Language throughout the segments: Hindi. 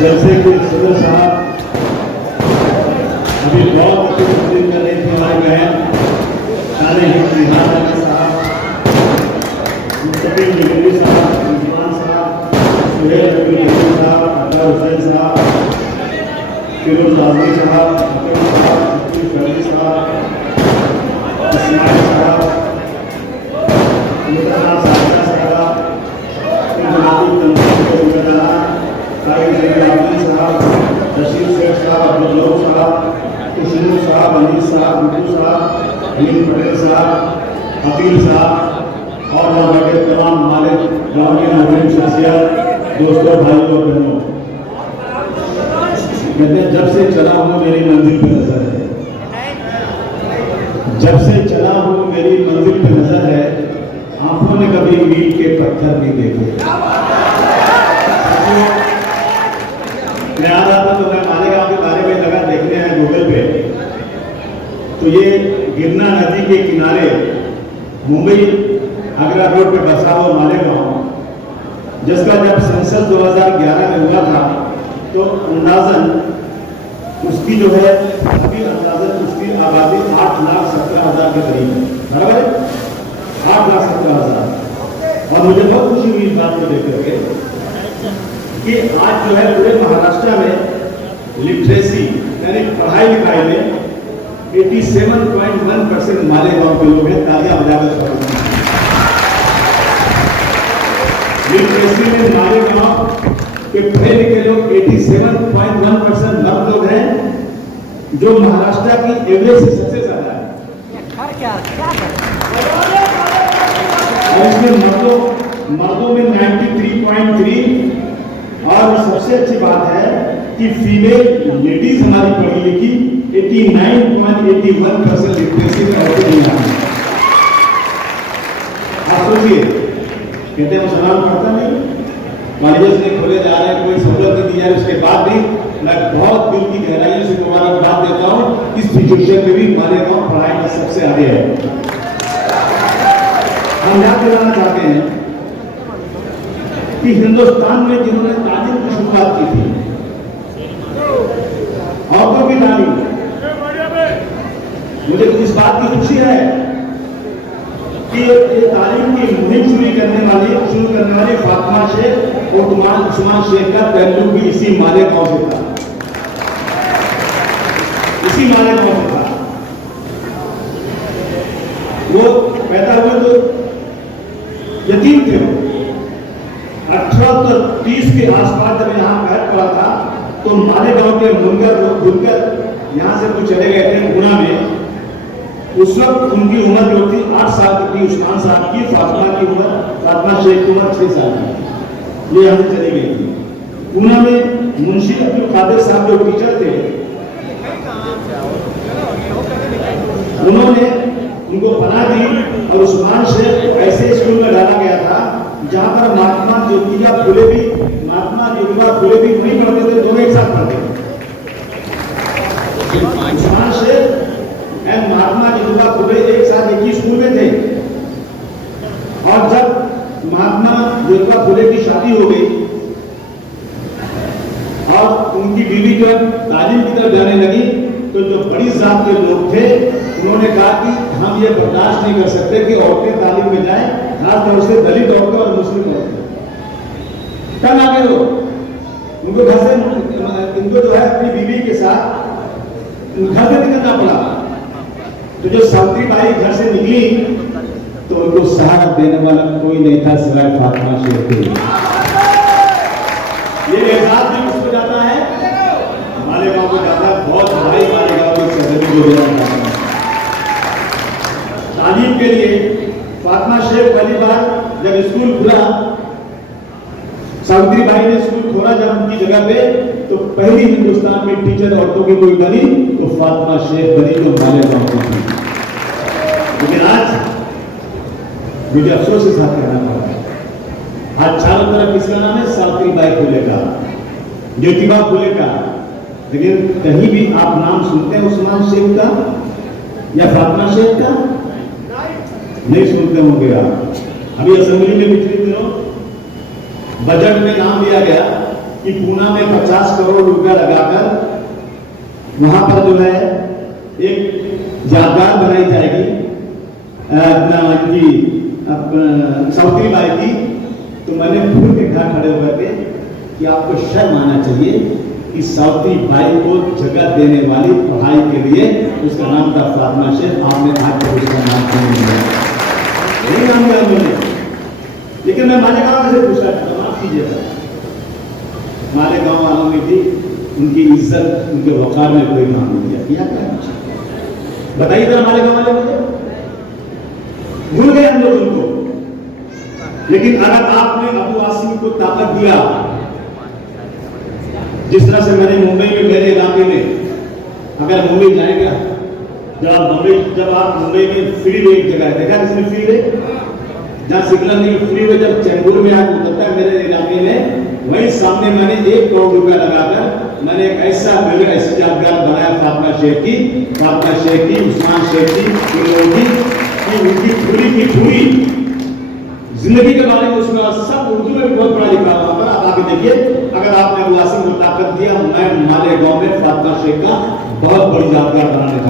जैसे कि सदर साहब अभी बहुत अच्छे तस्वीर कर रहे थे, हमारे बहन सारे हिंद साहब, मुस्तफी निगरी साहब, इरफान साहब, सुहेल अब्दुल साहब, अब्दुल हुसैन साहब, फिरोज आजमी साहब, अब्दुल साहब, अब्दुल फरीद साहब, इस्माइल साहब, मुतला साहिबा साहब, इब्राहिम तंजीम के जिम्मेदार कायद साहब, रशीद शेख साहब, अब्दुल साहब, खुशनू साहब, अनिल साहब, बिट्टू साहब, अमीन पटेल साहब, हकील साहब और वहाँ बैठे तमाम मालिक गाँव के मुहिम शख्सियत, दोस्तों, भाइयों और बहनों, कहते हैं जब से चला हूँ मेरी मंजिल पे नजर है, जब से चला हूँ मेरी मंजिल पे नजर है, आंखों ने कभी मील के पत्थर नहीं देखे। मैं आ रहा था तो मैं मालेगांव के बारे में लगा देखने हैं गूगल पे, तो ये गिरना नदी के किनारे मुंबई आगरा रोड पे बसा हुआ मालेगांव, जिसका जब सेंसस 2011 में हुआ था तो अंदाजन उसकी जो है अभी अंदाजन उसकी आबादी 8,17,000 के करीब है, बराबर है, 8,17,000। और मुझे बहुत खुशी हुई इस बात को देख करके कि आज जो है पूरे महाराष्ट्र में लिटरेसी यानी पढ़ाई लिखाई में 87.1% मालेगांव के लोग हैं। तालियां बजाकर लिटरेसी में मालेगांव के पढ़े लिखे लोग 87.1% मर्द लोग हैं, जो महाराष्ट्र की एवरेज से सबसे ज्यादा है। और इसमें मर्दों में 93.3, और सबसे अच्छी बात है कि फीमेल लेडीज हमारी पढ़ी लिखी 89.81% लिटरेसी में होती है। आप सोचिए, कहते हैं मुसलमान पढ़ता नहीं, कॉलेज में खोले जा रहे हैं, कोई सहूलत नहीं दी जा रही, उसके बाद भी मैं बहुत दिल की गहराइयों से मुबारकबाद देता हूँ, इस सिचुएशन में भी मालेगांव पढ़ाई में सबसे आगे है। हम याद दिलाना चाहते हैं कि हिंदुस्तान में जिन्होंने तालीम की शुरुआत की थी, औरतों की तालीम, मुझे इस बात की खुशी है कि ये तालीम की मुहिम शुरू करने वाली फातिमा शेख और उस्मान शेख का पहलू भी इसी मालेगांव से था, इसी मालेगांव से था। वो पैदा हुए तो यतीम थे, 1830 के आसपास जब यहाँ पैर पड़ा था तो मालेगांव के मुनकर लोग घुलकर यहाँ से कुछ चले गए थे गुना में। उस वक्त उनकी उम्र जो थी 8 साल की थी उस्मान साहब की, फातिमा शेख की उम्र 6 साल की, ये यहाँ से चली गई थी। पूना में मुंशी अब्दुल कादिर साहब जो टीचर थे, उन्होंने उनको पनाह दी और उस्मान शेख को ऐसे स्कूल में डाला गया था जहां पर महात्मा ज्योतिबा फुले भी वहीं पढ़ते थे, दोनों एक साथ पढ़ते थे। उस्मान शेख एंड महात्मा ज्योतिबा फुले एक साथ एक ही स्कूल में थे। और जब महात्मा ज्योतिबा फुले की शादी हो गई और उनकी बीवी जो तालीम की तरफ जाने लगी, तो जो बड़ी जात के लोग थे उन्होंने कहा कि हम ये बर्दाश्त नहीं कर सकते कि औरतें तालीम में जाएं, खासतौर से दलित औरतें और मुस्लिम औरतें। कल आगे हो उनको घर से, इनको जो है अपनी बीवी के साथ घर से निकलना पड़ा। तो जो सावित्री बाई घर से निकली तो उनको सहारा देने वाला कोई नहीं था सिवाय फातिमा शेख के। ये एहसास भी किसको जाता है, मालेगांव को जाता है, बहुत भाई मालेगांव की सरहदी को जाता है। तालीम के लिए फातिमा शेख पहली बार जब स्कूल खुला, सावित्री बाई ने स्कूल खोला जब उनकी जगह पे, तो पहली हिंदुस्तान में टीचर औरतों की कोई बनी तो फातिमा शेख बनी, जो मालेगांव की थी। लेकिन आज मुझे अफसोस के साथ कहना पड़ा है, आज चारों तरफ किसका नाम है, सावित्री बाई फुले का, ज्योतिबा फुले का, लेकिन कहीं भी आप नाम सुनते हैं उस्मान शेख का या फातिमा शेख का? नहीं सुनते होंगे आप। अभी असेंबली में पिछले दिनों बजट में नाम दिया गया कि पूना में 50 करोड़ रुपया लगाकर वहां पर जो है एक यादगार बनाई जाएगी सावित्री बाई की। तो मैंने फूल के घर खड़े होकर के कि आपको शर्म आना चाहिए कि सावित्री बाई को जगह देने वाली पढ़ाई के लिए उसका नाम था फातिमा शेख, आपने आज तक उसका नाम नहीं लिया, यही नाम लिया उन्होंने। लेकिन मैं मालेगांव से पूछा था, माफ कीजिएगा, मालेगांव वालों ने भी उनकी इज्जत उनके वकार में कोई काम नहीं किया क्या? बताइए जरा मालेगांव वाले मुझे, भूल गए हम लोग उनको। लेकिन अगर आपने अबू आसिम को ताकत दिया, जिस तरह से मैंने मुंबई में मेरे इलाके में, अगर मुंबई जाएगा, जब आप मुंबई में फ्री वे एक जगह है, देखा किसने फ्री वे, जहां सिग्नल नहीं फ्री वे, जब चेंबूर में आज उतरता है मेरे इलाके में, वही सामने मैंने 1 करोड़ रुपया लगाकर मैंने एक ऐसा बिल्डिंग ऐसी यादगार बनाया फातिमा शेख की, उस्मान शेख की उनकी पूरी की पूरी जिंदगी के बारे में उसमें सब उर्दू में भी बहुत बड़ा लिखा हुआ था। आप आगे देखिए, अगर आपने अबू आसिम को ताकत दिया, मैं मालेगांव में फातिमा शेख का बहुत बड़ी यादगार बनाने का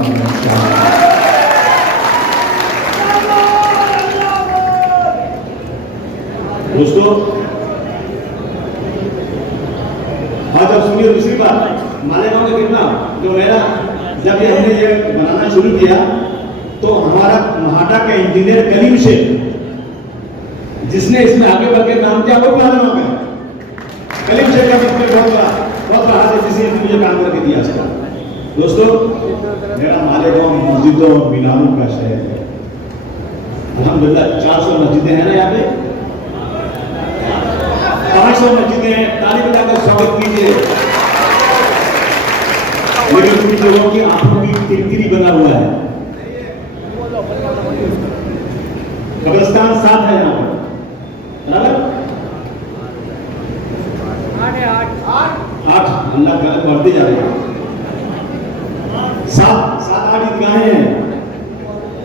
दोस्तों। आज अब सुनिए दूसरी बात, मालेगांव में कितना जो मेरा जब ये हमने ये बनाना शुरू किया तो हमारा महाडा का इंजीनियर कलीम शेख, जिसने इसमें आगे बढ़ के काम किया, वो मालेगांव में कलीम शेख का बहुत बड़ा हाथ है, जिसने मुझे काम करके दिया इसका। दोस्तों, मेरा मालेगांव मस्जिदों और मीनारों का शहर है। अल्हम्दुलिल्लाह 400 मस्जिदें हैं ना यहाँ पे, 500 मस्जिदें हैं, ताली बजाकर स्वागत कीजिए। लेकिन कुछ लोगों की आंखों की किरकिरी बना हुआ है। कब्रिस्तान 7 है यहाँ पर, बराबर 8 अल्लाह का बढ़ते जा रहे हैं, 7-8 ईदगाहें हैं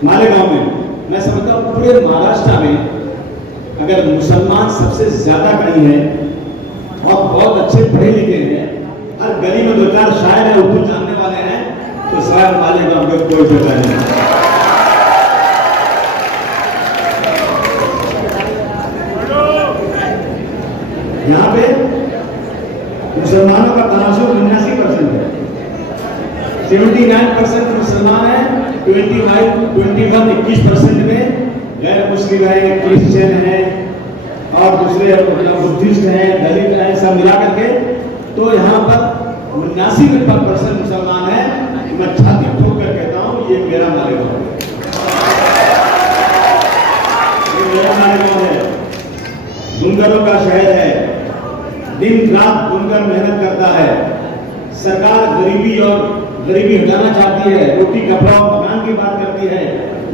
मालेगांव में। मैं समझता हूँ पूरे महाराष्ट्र में अगर मुसलमान सबसे ज्यादा कहीं है और बहुत अच्छे पढ़े लिखे हैं, हर गली में 2-4 शायर है, उर्दू जानने वाले हैं, तो शायद मालेगांव में कोई जगह नहीं। यहाँ पे मुसलमानों का तनासुर 89% है, 79% मुसलमान है, 21% में गैर मुस्लिम है, क्रिश्चियन है और दूसरे बुद्धिस्ट हैं, दलित हैं, सब मिला करके तो यहाँ पर 79% मुसलमान है। मैं छाती ठोक कर कहता हूँ ये मेरा मालेगांव है, ये मेरा मालेगांव है, बुनकरों का शहर है, दिन रात बुनकर मेहनत करता है। सरकार गरीबी हटाना चाहती है, रोटी कपड़ा और मकान की बात करती है।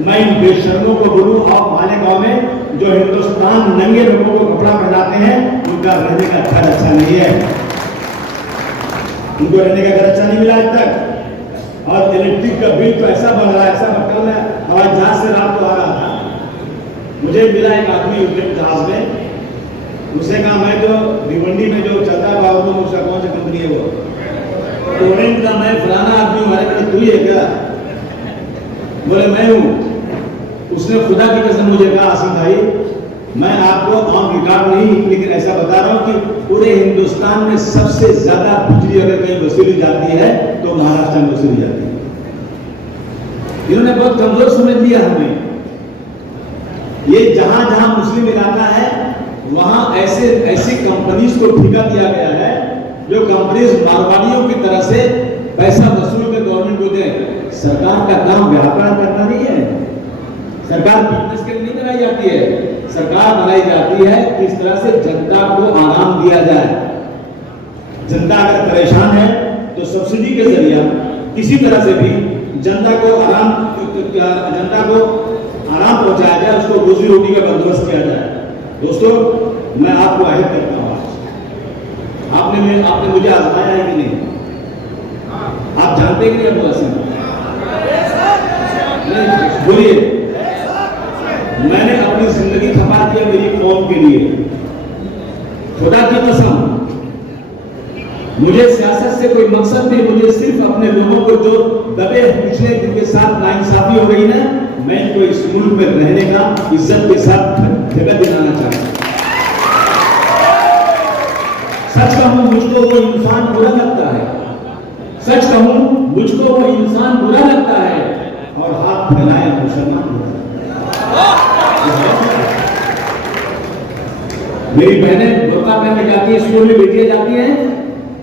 मैं इन बेशर्मों को बोलूं, आप मालेगांव में जो हिंदुस्तान नंगे लोगों को कपड़ा पहनाते हैं, उनका रहने का घर अच्छा नहीं है, उनको रहने का घर अच्छा नहीं मिला आज तक। और इलेक्ट्रिक का बिल तो ऐसा बढ़ रहा है, ऐसा बढ़ रहा है। हवाई जहाज से रात को आ रहा था, मुझे मिला एक आदमी जहाज में, उसने कहा मैं जो भिवंडी में जो चलता है बाबू, उसका कौन सी कंपनी है वो, तो का मैं फलाना आदमी हूँ। अरे तू ही है क्या? बोले मैं हूँ। उसने खुदा की कसम मुझे कहा, आसिम भाई मैं आपको ऑन रिकॉर्ड नहीं लेकिन ऐसा बता रहा हूँ कि पूरे हिंदुस्तान में सबसे ज्यादा बिजली अगर कहीं वसूली जाती है तो महाराष्ट्र में वसूली जाती है। इन्होंने बहुत कमजोर समझ लिया हमें। ये जहां जहां मुस्लिम इलाका है वहां ऐसी कंपनीज को ठेका दिया गया है जो कंपनीज मारवाड़ियों की तरह से पैसा वसूल के गवर्नमेंट को दे। सरकार का काम व्यापार करना नहीं है, सरकार बिजनेस के लिए नहीं बनाई जाती है, सरकार बनाई जाती है किस तरह से जनता को आराम दिया जाए। जनता अगर परेशान है तो सब्सिडी के जरिए किसी तरह से भी जनता को आराम पहुंचाया जाए, उसको रोजी रोटी का बंदोबस्त किया जाए। दोस्तों मैं आपको आहिद करता हूं, आपने मुझे आजमाया है कि नहीं? आप जानते हैं कि नहीं? बोलिए। मैंने अपनी जिंदगी खपा दिया मेरी कौम के लिए, खुदा की कसम। मुझे सियासत से कोई मकसद नहीं, मुझे सिर्फ अपने लोगों को जो दबे पिछले जिनके साथ नाइंसाफी हो गई है, मैं इनको इस मुल्क में रहने का इज्जत के साथ जगह दिलाना चाहता हूं। सच कहूं मुझको वो इंसान बुरा लगता है, सच कहूं मुझको वो इंसान बुरा लगता है और हाथ फैलाए मुसलमान होता है। मेरी बहनें बुर्का पहन के जाती है, स्कूल में बेटियां जाती हैं,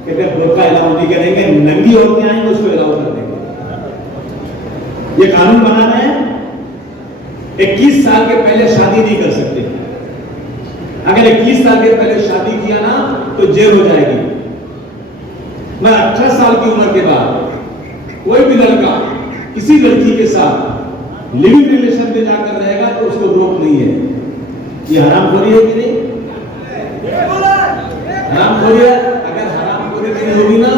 कहते हैं बुर्का अलाउ नहीं करेंगे, नंगी औरतें आएंगे उसको अलाउ कर देंगे। ये कानून बनाना है, 21 साल के पहले शादी नहीं कर सकते। अगर 21 साल के पहले शादी किया ना तो जेल हो जाएगी। मैं 18 साल की उम्र के बाद कोई भी लड़का किसी लड़की के साथ लिविंग रिलेशन में जाकर रहेगा तो उसको रोक नहीं है। ये हरामखोरी है कि नहीं? हरामखोरी है। अगर हरामखोरी नहीं होगी ना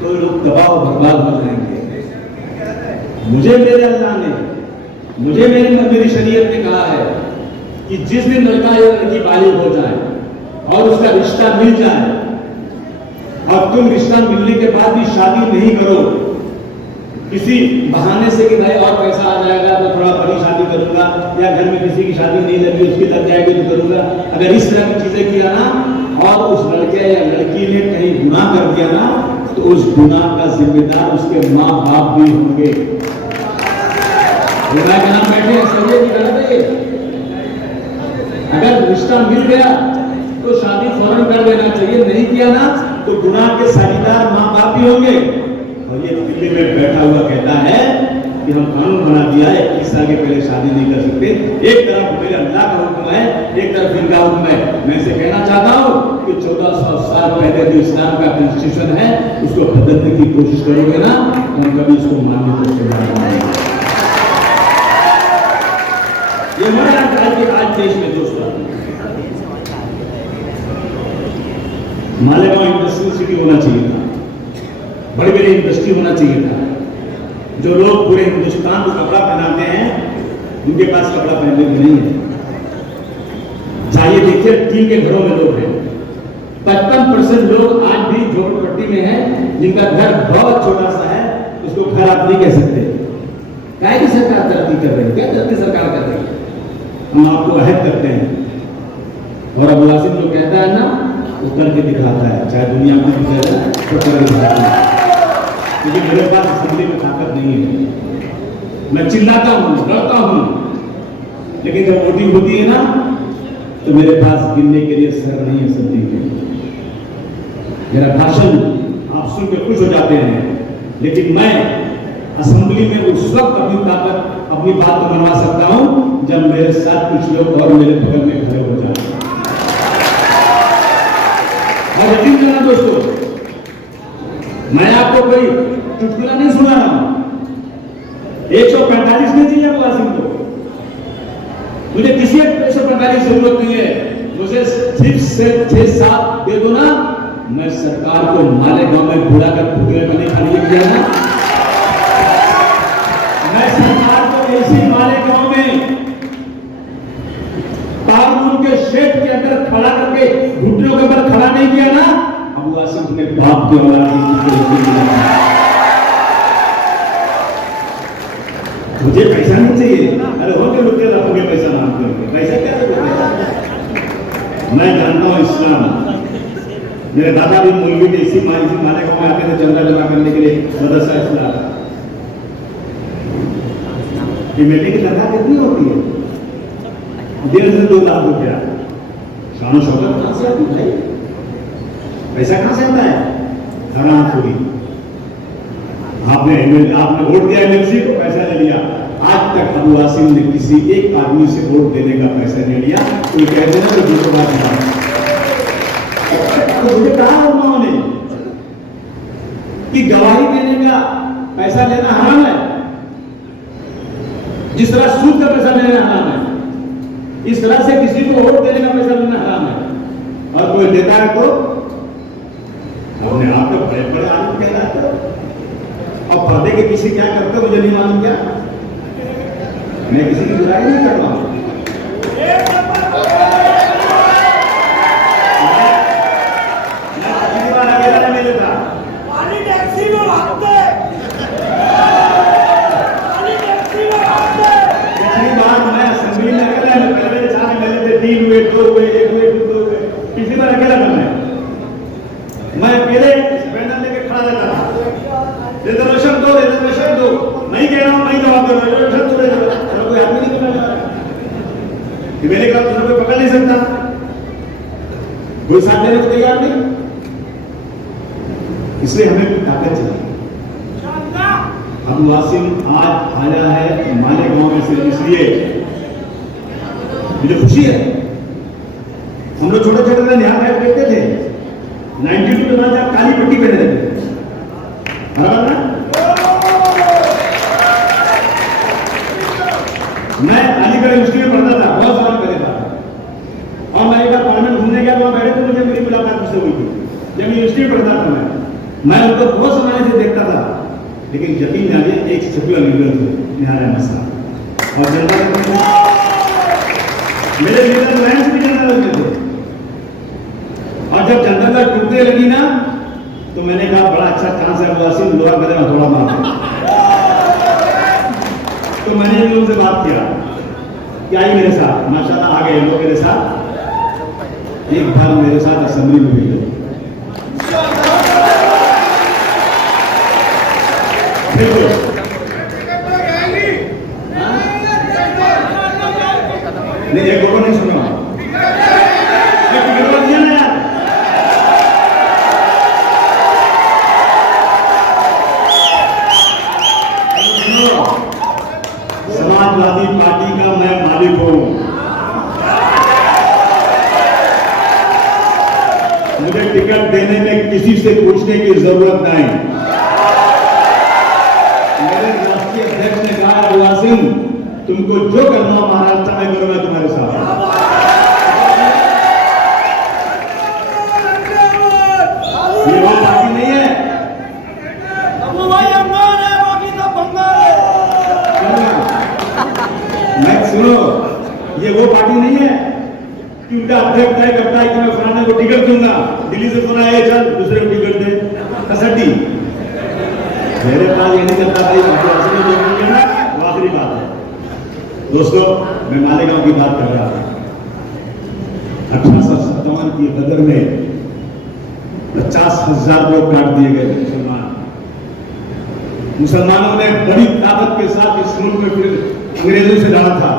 तो लोग दबाव बर्बाद हो जाएंगे। मुझे मेरे अल्लाह ने, मुझे मेरी शरीयत ने कहा है कि जिस दिन लड़का या लड़की बालिग हो जाए और उसका रिश्ता मिल जाए और तुम रिश्ता मिलने के बाद भी शादी नहीं करो, किसी बहाने से कि भाई और पैसा आ जाएगा तो थोड़ा बड़ी शादी करूंगा, या घर में किसी की शादी नहीं लगी उसकी लग जाएगी तो करूंगा, अगर इस तरह की चीजें किया ना और उस लड़के या लड़की ने कहीं गुनाह कर दिया ना तो उस गुनाह का जिम्मेदार उसके माँ बाप भी होंगे। गुनाह के नाम बैठे हैं, समझे कि गलत है? अगर रिश्ता मिल गया तो शादी फौरन कर देना चाहिए, नहीं किया ना तो गुनाह के साझेदार माँ बाप भी होंगे। और ये दिल्ली में बैठा हुआ कहता है कि हम कानून बना दिया है 21 साल के पहले शादी नहीं कर सकते। एक तरफ मेरे अल्लाह का हुक्म है, एक तरफ इनका हुक्म है। मैं इसे कहना चाहता हूँ कि 1400 साल पहले जो इस्लाम का कॉन्स्टिट्यूशन है उसको बदलने की कोशिश करोगे ना तो हम कभी उसको मानने को तैयार नहीं। ये हमारे आज देश में दोस्तों मालेगांव इंडस्ट्रियल सिटी होना चाहिए था, बड़ी बड़ी इंडस्ट्री होना चाहिए था। जो लोग पूरे हिंदुस्तान को कपड़ा पहनाते हैं उनके पास कपड़ा पहनने को नहीं है। चाहिए देखिए टीम के घरों में लोग हैं, 55% लोग आज भी झोपड़पट्टी में हैं जिनका घर बहुत छोटा सा है, उसको घर आप नहीं कह सकते। क्या की सरकार तरक्की कर रही है? क्या तरक्की सरकार कर रही है? हम आपको अहद करते हैं और अबू आसिम जो कहता है ना वो करके दिखाता है, चाहे दुनिया में दिखाता है तो करके दिखाता है। क्योंकि मेरे पास असेंबली में ताकत नहीं है, मैं चिल्लाता हूँ, लड़ता हूँ, लेकिन जब वोटिंग होती है ना तो मेरे पास गिनने के लिए सर नहीं है असेंबली में। मेरा भाषण आप सुन के खुश हो जाते हैं, लेकिन मैं असेंबली में उस वक्त अपनी बात को मनवा सकता हूं जब मेरे साथ कुछ लोग और मेरे बगल में खड़े हो जाए। और यकीन करना दोस्तों, मैं आपको कोई चुटकुला नहीं सुना रहा हूं। 145 नहीं चाहिए अबू आसिम को, मुझे किसी 145 जरूरत नहीं है, मुझे सिर्फ 6-7 दे दो ना, मैं सरकार को मालेगांव में घुरा कर टुकड़े में नहीं खाली किया ना, मैं सरकार को ऐसी मालेगांव में कानून के शेड के अंदर खड़ा करके घुटनों के ऊपर खड़ा नहीं किया ना, अबू आसिम ने बाप के औलाद मुझे पैसा नहीं चाहिए। अरे होके रुके रखोगे पैसा नाम करके, पैसा क्या मैं जानता हूँ इस्लाम। मेरे दादा भी मौलवी थे, इसी मालेगांव में आते थे चंदा जमा करने के लिए मदरसा इस्लाम। मेले की तनख्वाह कितनी होती है? 1.5 से 2 लाख रुपया। शान शौकत कहां से आती भाई? पैसा कहां से आता है? हरामखोरी। आपने वोट दिया एमएलसी को, पैसा ले लिया। आज तक अबू आसिम ने किसी एक आदमी से वोट देने का पैसा नहीं लिया। कोई कह देना तो दूसरी बात नहीं। तो मुझे कहा उन्होंने कि गवाही देने का पैसा लेना हराम है, जिस तरह सूद का पैसा लेना हराम है, इस तरह से किसी को वोट देने का पैसा लेना हराम है। और कोई देता है तो अपने आप को बड़े बड़े आदमी कहलाते हो, और पर्दे के पीछे क्या करते हो मुझे नहीं मालूम। क्या मैं किसी की बुराई नहीं कर रहा हूं, मैं अकेला नहीं लेता। कर नहीं सकता, कोई साथ देने को तैयार नहीं। इसलिए हमें भी ताकत चाहिए। अब वासिम आज आया है मालेगांव में सिर्फ इसलिए मुझे खुशी है। हम लोग छोटे छोटे दिन यहाँ बैठ करते थे, 92 के बाद आप काली पट्टी पहने रहते थे, बराबर ना? मैं अलीगढ़ यूनिवर्सिटी में पढ़ता था, बहुत साल पहले था, और मैं एक बार पार्लियामेंट घूमने गया, वहां बैठे तो मुझे मेरी मुलाकात मुझसे हुई थी। जब मैं यूनिवर्सिटी में पढ़ता था, मैं उनको बहुत समय से देखता था, लेकिन यकीन जानिए एक छपी लीडर थे निहार अहमद साहब, और जनता मेरे लीडर लाइन भी जनता थे। और जब जनता टूटने लगी ना, तो मैंने कहा बड़ा अच्छा चांस है वासिम, लोहा गले में थोड़ा मार। तो मैंने इन लोगों से बात किया कि आई मेरे साथ, माशाल्लाह आ गए लोग मेरे साथ, एक बार मेरे साथ असेंबली में भी गए। नहीं, एक को नहीं सुना, समाजवादी पार्टी का मैं मालिक हूं, मुझे टिकट देने में किसी से पूछने की जरूरत नहीं। मेरे राष्ट्रीय अध्यक्ष ने कहा वासिम तुमको जो करना हो महाराष्ट्र में करो, मैं तुम्हारे साथ। ये वो पार्टी नहीं है, मैं सुनो, ये वो पार्टी नहीं है कि उनका अध्यक्ष तय करता है कि मैं फलाने को टिकट दूंगा, दिल्ली से सुना है चल दूसरे को टिकट दे, कसड्डी। मेरे पास ये नहीं करता था, वो आखिरी बात है। दोस्तों, मैं मालेगांव की बात कर रहा था। 1857 की गदर में 50,000 लोग काट दिए गए मुसलमानों ने बड़ी ताकत के साथ इस मुल्क में फिर अंग्रेजों से लड़ा था।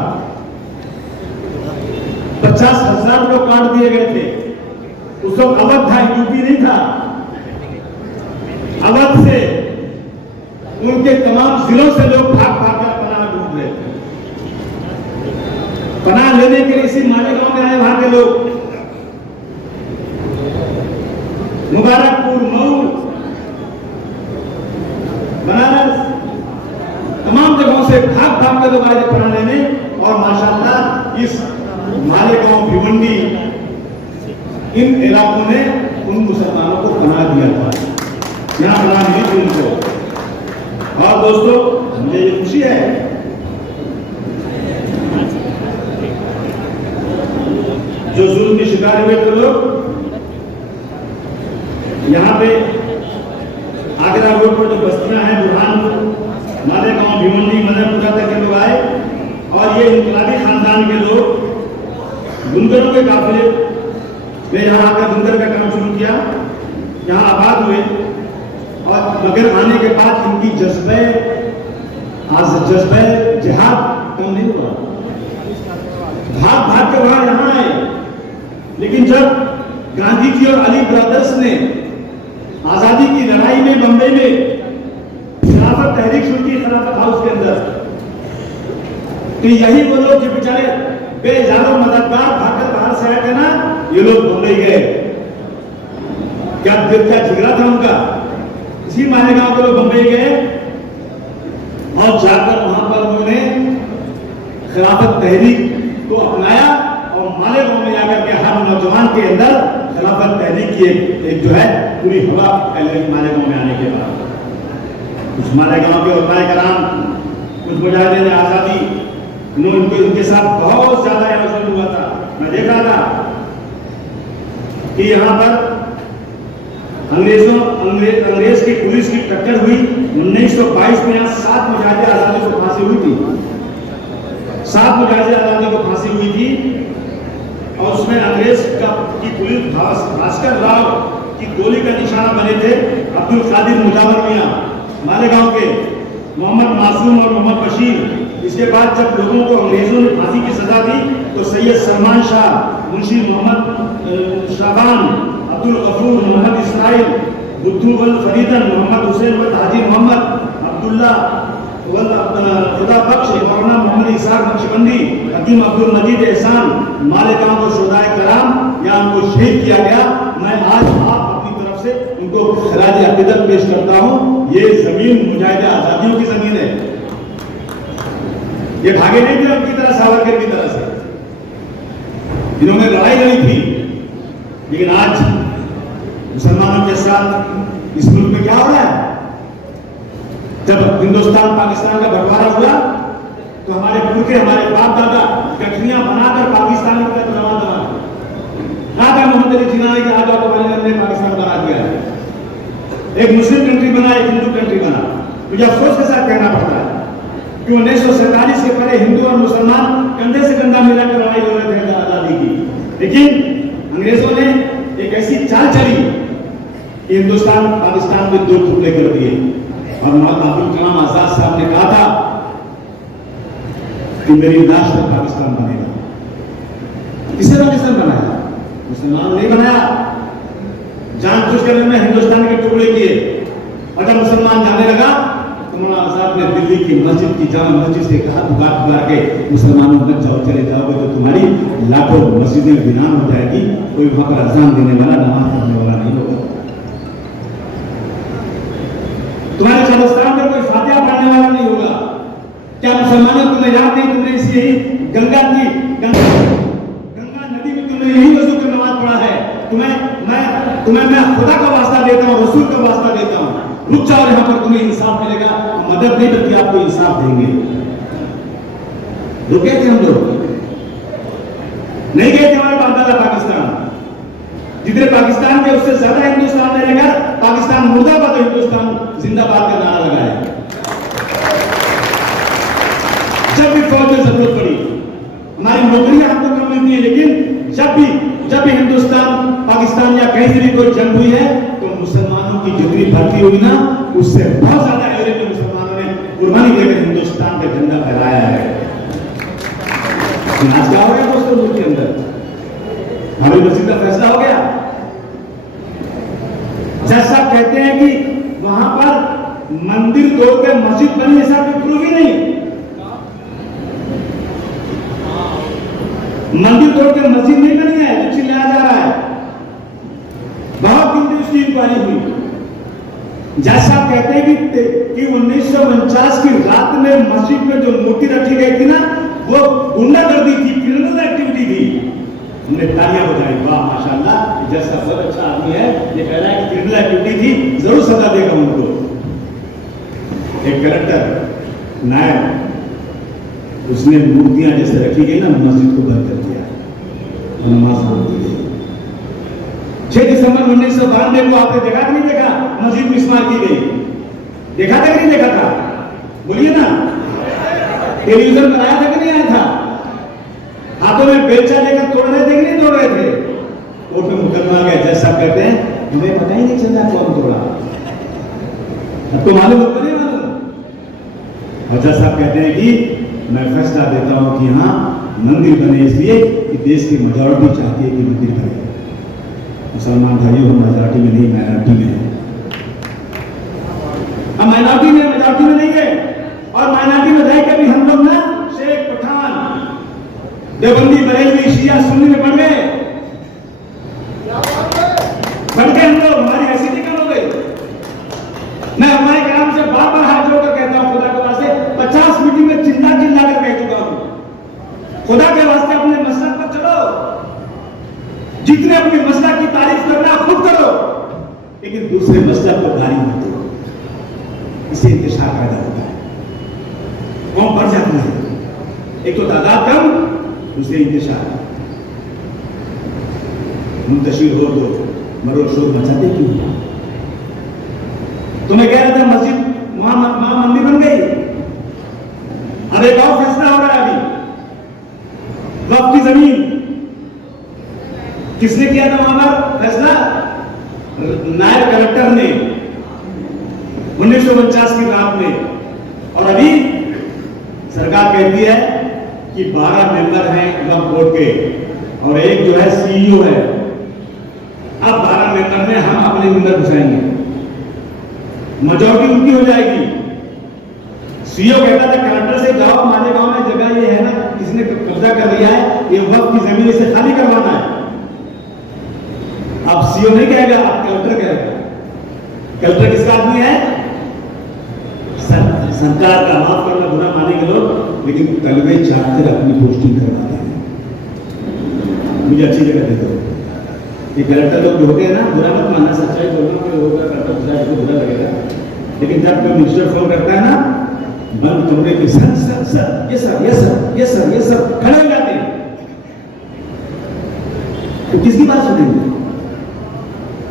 50,000 लोग काट दिए गए थे। उस वक्त अवध था, यूपी नहीं था। अवध से उनके तमाम जिलों से लोग भाग भाग कर पनाह ढूंढ रहे थे। पनाह लेने के लिए इसी मालेगांव में आए वहां के लोग। मुबारकपुर, मऊ, बनारस, तमाम जगहों से भाग भाग कर लोग आए थे पनाह लेने, और माशाअल्लाह इस मालेगांव, भिवंडी, इन इलाकों ने उन मुसलमानों को पनाह दिया था। यहां पनाह मिली थी उनको। और दोस्तों, मुझे ये खुशी है जो जुल्म के शिकार हुए थे लोग, यहाँ पे आगरा रोड पर जो बस्तियां हैं, बुरहानपुर, मालेगांव, भिवंडी, मदनपुरा तक के लोग आए, और ये इनकलाबी खानदान के लोग बुनकरों के काफिले में यहाँ आकर बुनकर का काम शुरू किया, यहाँ आबाद हुए। और मगर आने के बाद इनकी जज्बे जिहाद कम नहीं हुआ, भाग भाग के वहां यहाँ आए। लेकिन जब गांधी जी और अली ब्रदर्स ने आजादी की लड़ाई में बंबई में खिलाफत तहरीक शुरू की, खिलाफत हाउस के अंदर, तो यही वो लोग जो बेचारे बेजानो मददगार भागकर बाहर से आए थे ना, ये लोग बंबई गए। क्या दिल का जिगरा था उनका, इसी मालेगांव के लोग बंबई गए और जाकर वहां पर उन्होंने खिलाफत तहरीक को अपनाया, और मालेगांव में जाकर के हर नौजवान के अंदर खिलाफत तहरीक की एक जो है पूरी हवा फैल गई मालेगांव में आने के बाद। कुछ मालेगांव के उलमाए कराम, कुछ मुजाहिदीन आजादी, उनके साथ बहुत ज्यादा एहसास हुआ था। मैं देख रहा था कि यहाँ पर अंग्रेज की पुलिस की टक्कर हुई। 1922 में यहाँ 7 मुजाहिदे आजादी को फांसी हुई थी, 7 मुजाहिदे आजादी को फांसी हुई थी। और उसमें अंग्रेज की पुलिस भास्कर राव की गोली का निशाना बने थे अब्दुल कादिर मुजावर मियां, मालेगांव के, मोहम्मद मासूम और मोहम्मद बशीर, इसके बाद जब लोगों को अंग्रेजों ने फांसी की सजा दी तो सैयद सलमान शाह, मुंशी मोहम्मद शाबान, अब्दुल गफूर, मोहम्मद इस्माइल, बुद्धू वल फरीदन, मोहम्मद हुसैन वल हाजी मोहम्मद, अब्दुल्ला वल खुदा बख्श, मौलाना मोहम्मद इसाक नक्शबंदी, हकीम अब्दुल मजीद एहसान, मालिकान को शुहदाए कराम या उनको शहीद किया गया। मैं आज आप अपनी तरफ से उनको खराज अकीदत पेश करता हूं। ये जमीन मुजाहिद आजादियों की जमीन है। ये भागे नहीं थे उनकी तरह, सावरकर की तरह से, इन्होंने लड़ाई लड़ी थी। लेकिन आज मुसलमानों के साथ इस मुल्क में क्या हो रहा है? जब हिंदुस्तान पाकिस्तान का बंटवारा हुआ तो हमारे पुरखे, हमारे बाप दादा गठरियां बनाकर पाकिस्तान का दवा दवा कहा था मोहम्मद अली जिन्ना ने कि आज तुम्हारे ने पाकिस्तान बना दिया। एक मुस्लिम कंट्री बना, एक हिंदू कंट्री बना। मुझे अफसोस के साथ कहना पड़ता है कि 1947 से पहले हिंदू और मुसलमान कंधे से कंधा मिलाकर लड़ाई लड़ रहे थे आजादी की। लेकिन अंग्रेजों ने एक ऐसी चाल चली कि हिंदुस्तान पाकिस्तान में दो टुकड़े कर दिए। और मौलाना अब्दुल कलाम आजाद साहब ने कहा था कि मेरी लाश पर पाकिस्तान बनेगा। किसने पाकिस्तान बनाया? मुसलमानों ने बनाया। जानबूझकर उन्होंने हिंदुस्तान के टुकड़े किए। और जब मुसलमान जाने लगा तो मौलाना आजाद ने दिल्ली की मस्जिद की जामा मस्जिद से कहा, पुकार के मुसलमानों मत जाओ, चले जाओगे तो तुम्हारी लाखों मस्जिदें विरान हो जाएगी, कोई वहां पर अजान देने वाला, नमाज पढ़ने वाला नहीं होगा, तुम्हारे कब्रिस्तान में कोई फातिहा पढ़ने वाला नहीं होगा। क्या मुसलमानों तुम्हें याद नहीं, तुमने इसी गंगा नदी में तुमने यही वजू कर नमाज पढ़ा है? तुम्हें मैं खुदा का वास्ता देता हूँ, रसूल का वास्ता देता हूँ, रुक जाओ, यहां पर तुम्हें इंसाफ मिलेगा। मदद नहीं बल्कि आपको इंसाफ देंगे। रुके थे हम लोग, नहीं गए थे हमारे बाप दादा पाकिस्तान। जितने पाकिस्तान के उससे ज्यादा हिंदुस्तान में रहकर पाकिस्तान मुर्दाबाद, हिंदुस्तान जिंदाबाद का नारा लगाया। जब भी फौज में जरूरत पड़ी, हमारी नौकरियां हमको कम मिलती है, लेकिन जब भी हिंदुस्तान पाकिस्तान या कहीं से भी कोई जंग हुई है तो मुसलमानों की जितनी भर्ती हुई ना, उससे बहुत ज्यादा एवरेज में मुसलमानों ने कुर्बानी देकर हिंदुस्तान का झंडा फहराया है। आज क्या हो गया दोस्तों मुल्क के अंदर? हमारी मस्जिद का फैसला हो गया। जज साहब कहते हैं कि वहां पर मंदिर तोड़ के मस्जिद बनी, ऐसा कोई प्रूफ ही नहीं। मंदिर तोड़ के मस्जिद नहीं बनी है, जो चिल्लाया जा रहा है। बहुत गिनती उसकी इंक्वायरी हुई। जज साहब कहते हैं कि 1949 की रात में मस्जिद में जो मूर्ति रखी गई थी ना, वो गुंडागर्दी थी, क्रिमिनल एक्टिविटी थी। हमने तालियां बजाई, वाह माशाल्लाह, जज साहब बहुत अच्छा आदमी है, ये कह रहा है कि क्रिमिनल एक्टिविटी थी, जरूर सजा देगा उनको। एक कलेक्टर नायब, उसने मूर्तियां जैसे रखी गई ना, मस्जिद को बंद कर दिया, नमाज बोल दी गई। 6 दिसंबर 1992 को आपने देखा कि नहीं देखा? मस्जिद मिसमार की गई, देखा था कि नहीं देखा था? बोलिए ना, टेलीविजन पर आया था कि नहीं आया था? हाथों में बेलचा लेकर तोड़ रहे थे कि नहीं तोड़ रहे थे? कोर्ट में मुकदमा गया। जज साहब कहते हैं हमें पता ही नहीं चला कौन तोड़ा, आपको मालूम होता नहीं मालूम? और जज साहब कहते हैं कि मैं फैसला देता हूं कि हाँ, मंदिर बने इसलिए कि देश की मेजॉरिटी चाहती है कि मंदिर बने। मुसलमान भाइयों, हम मेजॉरिटी में नहीं, माइनॉरिटी में है। हम माइनॉरिटी में, मेजॉरिटी में नहीं है। और माइनॉरिटी में रह के भी हम लोग ना शेख, पठान, देवबंदी, बरेलवी, शिया, सुन्नी में बढ़ गए हम लोग। हमारी हैसियत कम हो गई। मैं हमारे काम से बार बार हाथ जोड़कर कहता हूं, खुदा के वास्ते 50 मीटिंग में चिल्ला कर कह चुका हूं, खुदा के वास्ते अपने मसलक पर चलो। जितने अपने मसलक की तारीफ करना खुद करो, लेकिन दूसरे मसलक को गाली मत दो। इससे इंतशार पैदा होता है, कौम बढ़ जाती है। एक तो तादाद कम, दूसरे इंतशार। मुंतशिर हो तो मरो शोर मचाते क्यों? तुम्हें कह रहा था मस्जिद वहां मंदिर बन गई। अब एक और फैसला हो रहा है अभी, वक्फ की जमीन किसने किया था वहां पर फैसला? नायब कलेक्टर ने 1949 की रात में। और अभी सरकार कहती है कि 12 मेंबर हैं वक्फ बोर्ड के और एक जो है सीईओ है। अब 12 मेंबर में हम अपने मेंबर घुसाएंगे, मेजॉरिटी उनकी हो जाएगी। सीईओ कहता था कलेक्टर से जाओ, हमारे गांव में जगह ये है ना, किसी ने कब्जा कर लिया है, ये वक्फ की जमीन इसे खाली करवाना है। अब सीईओ नहीं कहेगा, अब कलेक्टर कहेगा। कलेक्टर किसका आदमी है? सरकार का। माफ करना बुरा मानेंगे लोग, लेकिन तलवे चाहकर अपनी पोस्टिंग करवाते हैं। मुझे अच्छी जगह दे दो। ये कलेक्टर लोग जो होते हैं ना, बुरा मत मानना, सच्चाई बोलना कोई होगा कलेक्टर को बुरा लगेगा, लेकिन जब कोई मिनिस्टर फोन करता है ना, बंद कमरे के सर सर सर ये सर ये सर ये सर ये सर खड़े हो जाते हैं। तो किसकी बात सुनेंगे?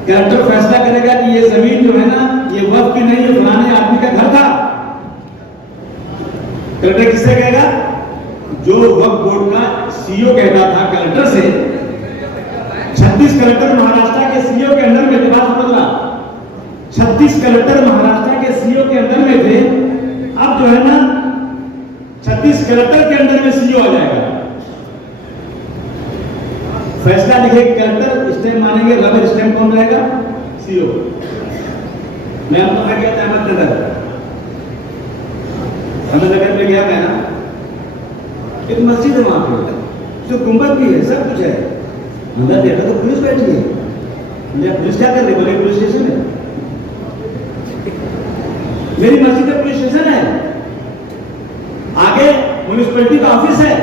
कलेक्टर फैसला करेगा कि ये जमीन जो है ना, ये वक्फ की नहीं, ये फलाने आदमी का घर था। कलेक्टर किससे कहेगा? जो वक्फ बोर्ड का सीईओ कहता था कलेक्टर से। 36 कलेक्टर महाराष्ट्र के सीईओ के अंदर में थे। बात समझ रहा? 36 कलेक्टर महाराष्ट्र के सीईओ के अंदर में थे। अब जो है ना 36 कलेक्टर के अंदर में सीईओ आ जाएगा। फैसला लिखे कलेक्टर, स्टैंप मानेंगे, रबर स्टैंप कौन रहेगा? सीईओ। मैं आपको मैं कहता अहमदनगर में गया मैं ना, एक मस्जिद है वहां पे, जो गुंबद भी है, सब कुछ है। अंदर देखा तो पुलिस बैठी है। मुझे पुलिस क्या कर रही? बोले पुलिस स्टेशन है। मेरी मस्जिद में पुलिस स्टेशन है, आगे म्युनिसिपैलिटी का ऑफिस है,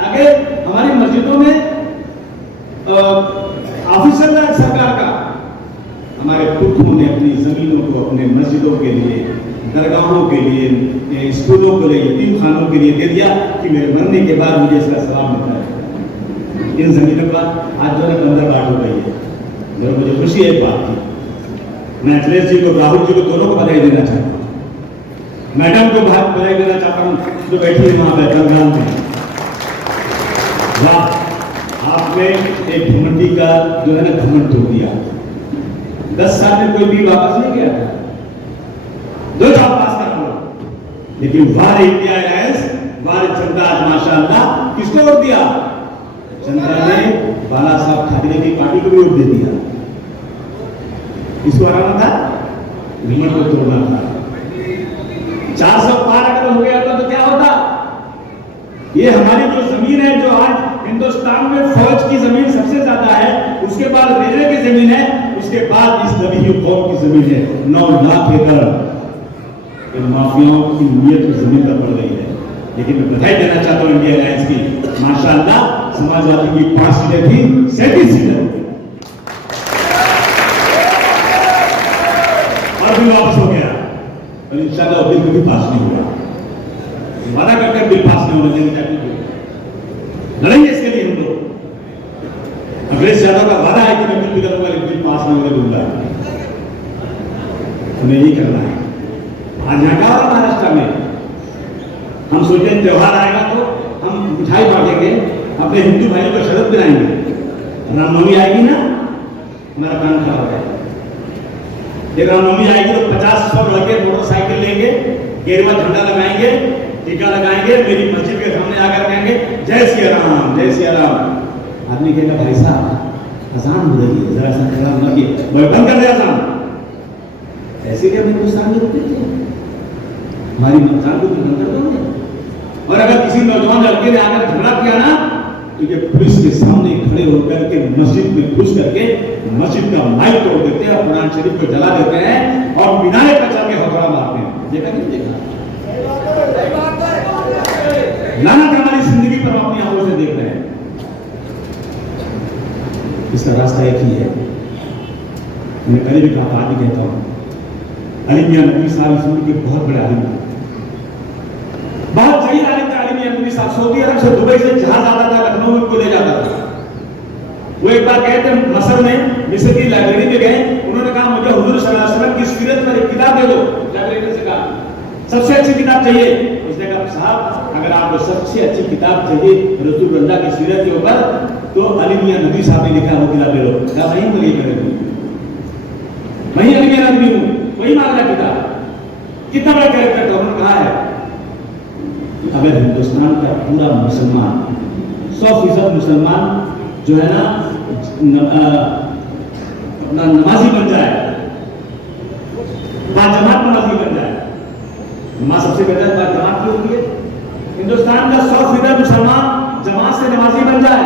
आगे हमारी मस्जिदों में ऑफिसर है सरकार का। हमारे पुरखों ने अपनी जमीनों को अपने मस्जिदों के लिए, दरगाहों के लिए, स्कूलों के लिए, यतीम खानों के लिए दे दिया कि मेरे मरने के बाद मुझे इसका सलाम मिलता है। इन जमीनों का आज जो है 15 बांट हो गई है। जब मुझे खुशी है एक बात की, मैं अखिलेश जी को, राहुल जी को, दोनों को बधाई देना चाहता हूँ। मैडम को बधाई देना चाहता हूँ जो बैठी है वहां पर बंगाल में। वाह, आपने एक घमंडी का जो है ना घमंड तोड़ दिया। 10 साल में कोई भी वापस नहीं गया, 2 जॉब पास कर लो, लेकिन वार इंडिया अलायंस, वार जनता आज माशाअल्लाह किसको वोट दिया? जनता ने बाला साहब ठाकरे की पार्टी को भी वोट दे दिया। इसको हराना था, घमंड को तोड़ना था। 400 पार अगर हो गया तो क्या होता? ये हमारी जो जमीन है, जो आज हिंदुस्तान में फौज की जमीन सबसे ज्यादा है, उसके बाद रेलवे की जमीन है, उसके बाद इस नबी कौम की जमीन है 9 लाख एकड़। इन माफियाओं की नीयत की जमीन पर पड़ गई है। लेकिन मैं बधाई देना चाहता हूं इंडिया अलायंस की, माशाअल्लाह समाजवादी की 5 सीटें थी, 37 सीटें हो गई और बिल वापस हो गया। और इंशाअल्लाह बिल भी पास नहीं हुआ। वादा करके बिल पास नहीं होने देंगे, लड़ेंगे इसके लिए हम लोग। अखिलेश यादव का वादा है कि मैं बिल करूंगा, लेकिन बिल पास नहीं होने दूंगा। हमें यही करना है। आज यहाँ का महाराष्ट्र में हम सोचते हैं त्योहार आएगा तो हम मिठाई बांटेंगे, अपने हिंदू भाइयों को शरत दिलाएंगे। रामनवमी आएगी ना, हमारा कान खराब हो जाएगा। जब रामनवमी आएगी तो 50-100 लड़के मोटरसाइकिल लेंगे, गेरुआ झंडा लगाएंगे, टीका लगाएंगे, मेरी मस्जिद के सामने आकर कहेंगे जय सिया राम, जय सिया राम। आदमी कहेगा भाई साहब अजान हो रही है, जरा सा खराब न किए, बंद कर दे अजान। ऐसे क्या हिंदुस्तान में रुकते थे? हमारी मकान को बंद कर दोगे। और अगर किसी नौजवान लड़के ने आकर झगड़ा किया ना, तो ये पुलिस के सामने खड़े होकर के मस्जिद में घुस करके मस्जिद का माइक तोड़ देते हैं, कुरान शरीफ को जला देते हैं और मीनारे पर चल के हथौड़ा मारते हैं। देखा नहीं देखा? लानत हमारी जिंदगी पर अपनी आंखों से देख रहे हैं। इसका रास्ता एक ही है। मैंने पहले भी कहा, आज भी कहता हूं, अली मियां नकवी साहब इस उम्र के बहुत बड़े आलिम थे, बहुत सही आलिम थे। अली मियां नकवी साहब सऊदी अरब से, दुबई से जहाज आता था, लखनऊ में उनको ले जाता था। वो एक बार गए थे मसर में, मिस्र की लाइब्रेरी में गए, उन्होंने कहा मुझे हुजूर सल्लल्लाहु अलैहि वसल्लम की सीरत पर एक किताब दे दो। लाइब्रेरी से कहा सबसे अच्छी किताब चाहिए। उसने कहा साहब अगर आपको सबसे अच्छी किताब चाहिए रसूलुल्लाह की सीरत के ऊपर, तो अली मियां नकवी साहब ने लिखा वो किताब ले लो। कहा वही तो यही करेंगे, वही अली मियां नकवी हूं, वही मांगना किताब। कितना बड़ा कैरेक्टर था, उन्होंने कहा है अगर हिंदुस्तान का पूरा मुसलमान 100% मुसलमान जो है ना अपना नमाजी बन जाए, बाजमात नमाजी बन जाए, नमाज सबसे बेहतर बाजमात की होती है। हिंदुस्तान का 100% मुसलमान जमात से नमाजी बन जाए,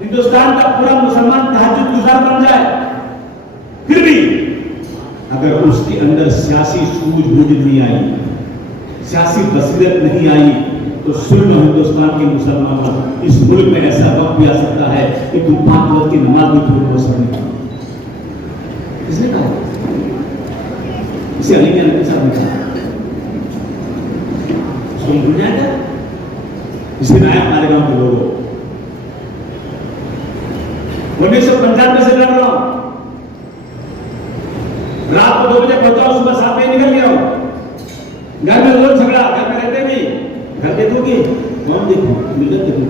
हिंदुस्तान का पूरा मुसलमान तहज्जुद गुजार बन जाए, फिर भी अगर उसके अंदर सियासी सूझबूझ नहीं आई, सियासी बसीरत नहीं आई, तो सुन लो हिंदुस्तान के मुसलमानों, इस मुल्क में ऐसा वक्त भी आ सकता है कि तुम 5 वक्त की नमाज भी पूरी हो सकती है। किसने कहा? इसे अली के नबी साहब ने कहा। सुन भूल जाएगा इसे ना हमारे गांव के लोगों 1995 से लड़ रहा हूं, रात को 2 बजे पहुंचा, सुबह 7 बजे निकल गया हूं। घर में रोज झगड़ा, घर में रहते भी, घर देखोगे कौन देखो, मिलत देखो,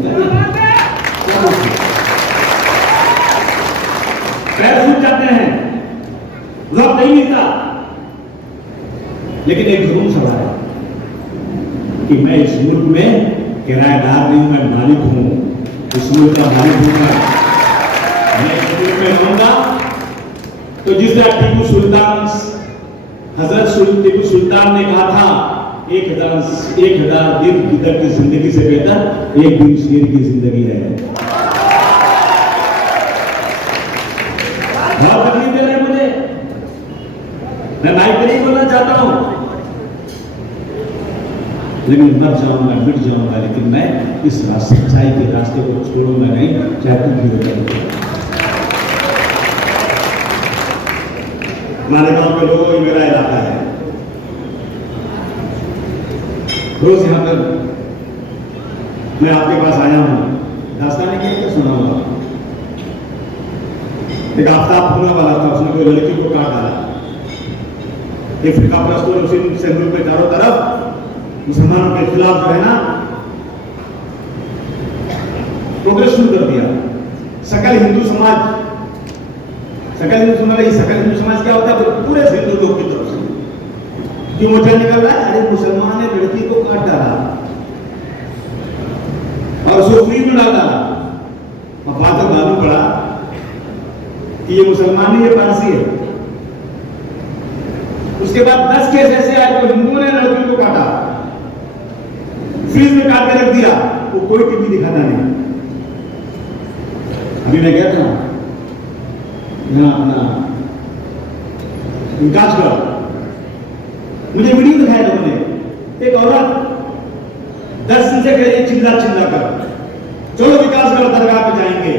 पैर सूख जाते हैं, वक्त नहीं मिलता। लेकिन एक जरूर सवाल है कि मैं इस मुल्क में किराएदार नहीं हूं, मैं मालिक हूं, इस मुल्क का मालिक हूं। मैं इस मुल्क में रहूंगा तो जिस तरह टीपू सुल्तान, हजरत टीपू सुल्तान ने कहा था 1000 दिन गिदड़ की जिंदगी से बेहतर एक दिन शेर की जिंदगी है। बहुत तकलीफ दे रहे हैं मुझे, मैं माइक पर नहीं बोलना चाहता हूं, लेकिन मर जाऊंगा, मिट जाऊंगा, लेकिन मैं इस सच्चाई के रास्ते को छोड़ूंगा नहीं, चाहे कुछ भी हो जाए। मालेगांव के लोगों, ये मेरा इलाका है, रोज यहां पर मैं आपके पास आया हूं, दास्तान की क्या सुना हुआ। एक आफ्ताब होने वाला था, उसने कोई लड़की को काट डाला, एक फिरका परस्त मुस्लिम से मुल्क में चारों तरफ मुसलमानों के खिलाफ जो है ना प्रोग्रेस शुरू कर दिया। सकल हिंदू समाज क्या होता है? तो पूरे हिंदू लोग की तरफ से क्यों मोर्चा निकल रहा है? अरे मुसलमान ने लड़की को काट डाला और उसको फ्री में डाल डाला, और बाद में मालूम पड़ा कि ये मुसलमान नहीं, ये पारसी है। उसके बाद 10 केस ऐसे आए तो हिंदुओं ने लड़की को काटा, फ्रीज में काट के रख दिया, वो कोई टीवी दिखाता नहीं। अभी मैं गया था यहाँ अपना विकासगढ़, मुझे वीडियो दिखाया लोगों ने, एक औरत 10 दिन से कह रही चिल्ला कर, चलो विकासगढ़ दरगाह पे जाएंगे।